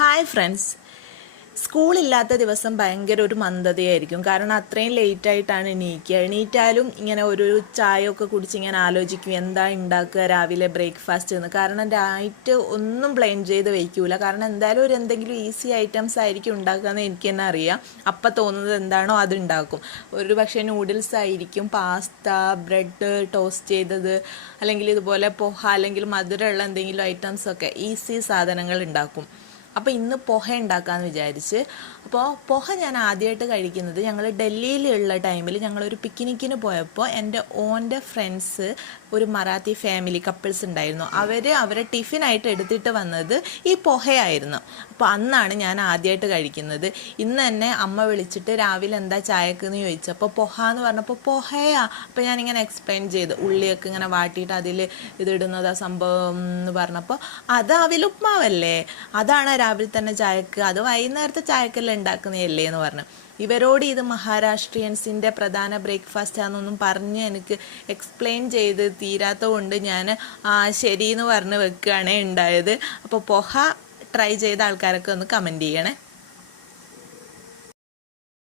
Hi friends, സ്കൂളില്ലാത്ത ദിവസം ഭയങ്കര ഒരു മന്ദതയായിരിക്കും. കാരണം അത്രയും ലേറ്റായിട്ടാണ് എണീറ്റാലും ഇങ്ങനെ ഒരു ചായ ഒക്കെ കുടിച്ച് ഇങ്ങനെ ആലോചിക്കും എന്താ ഉണ്ടാക്കുക രാവിലെ ബ്രേക്ക്ഫാസ്റ്റ് എന്ന്. കാരണം നൈറ്റ് ഒന്നും പ്ലാൻ ചെയ്ത് വയ്ക്കൂല. കാരണം എന്തായാലും എന്തെങ്കിലും ഈസി ഐറ്റംസ് ആയിരിക്കും ഉണ്ടാക്കുകയെന്ന് എനിക്ക് തന്നെ അറിയാം. അപ്പം തോന്നുന്നത് എന്താണോ അത് ഉണ്ടാക്കും. ഒരു പക്ഷേ നൂഡിൽസ് ആയിരിക്കും, പാസ്ത, ബ്രെഡ് ടോസ്റ്റ് ചെയ്തത്, അല്ലെങ്കിൽ ഇതുപോലെ പൊഹ, അല്ലെങ്കിൽ മധുരമുള്ള എന്തെങ്കിലും ഐറ്റംസൊക്കെ ഈസി സാധനങ്ങൾ ഉണ്ടാക്കും. അപ്പോൾ ഇന്ന് പൊഹ ഉണ്ടാക്കാമെന്ന് വിചാരിച്ച്. അപ്പോൾ പൊഹ ഞാൻ ആദ്യമായിട്ട് കഴിക്കുന്നത് ഞങ്ങൾ ഡൽഹിയിലുള്ള ടൈമിൽ ഞങ്ങളൊരു പിക്നിക്കിന് പോയപ്പോൾ എൻ്റെ ഓൻ്റെ ഫ്രണ്ട്സ്, ഒരു മറാത്തി ഫാമിലി കപ്പിൾസ് ഉണ്ടായിരുന്നു. അവരെ ടിഫിനായിട്ട് എടുത്തിട്ട് വന്നത് ഈ പൊഹയായിരുന്നു. അപ്പോൾ അന്നാണ് ഞാൻ ആദ്യമായിട്ട് കഴിക്കുന്നത്. ഇന്ന് തന്നെ അമ്മ വിളിച്ചിട്ട് രാവിലെ എന്താ ചായക്കെന്ന് ചോദിച്ചപ്പോൾ പൊഹ എന്ന് പറഞ്ഞപ്പോൾ പൊഹയാ. അപ്പോൾ ഞാനിങ്ങനെ എക്സ്പ്ലെയിൻ ചെയ്തു, ഉള്ളിയൊക്കെ ഇങ്ങനെ വാട്ടിയിട്ട് അതിൽ ഇതിടുന്നത് സംഭവം എന്ന് പറഞ്ഞപ്പോൾ അത് അവിലുപ്മാവല്ലേ, അതാണ് രാവിലെ തന്നെ ചായക്ക്, അത് വൈകുന്നേരത്തെ ചായക്കെല്ലാം ഉണ്ടാക്കുന്നതല്ലേ എന്ന് പറഞ്ഞു. ഇവരോട് ഇത് മഹാരാഷ്ട്രീയൻസിൻ്റെ പ്രധാന ബ്രേക്ക്ഫാസ്റ്റ് ആണെന്നൊന്നും പറഞ്ഞ് എനിക്ക് എക്സ്പ്ലെയിൻ ചെയ്ത് തീരാത്തത് കൊണ്ട് ഞാൻ ശരിയെന്ന് പറഞ്ഞ് വെക്കുകയാണേ ഉണ്ടായത്. അപ്പോൾ പൊഹ ട്രൈ ചെയ്ത ആൾക്കാരൊക്കെ ഒന്ന് കമൻറ്റ് ചെയ്യണേ.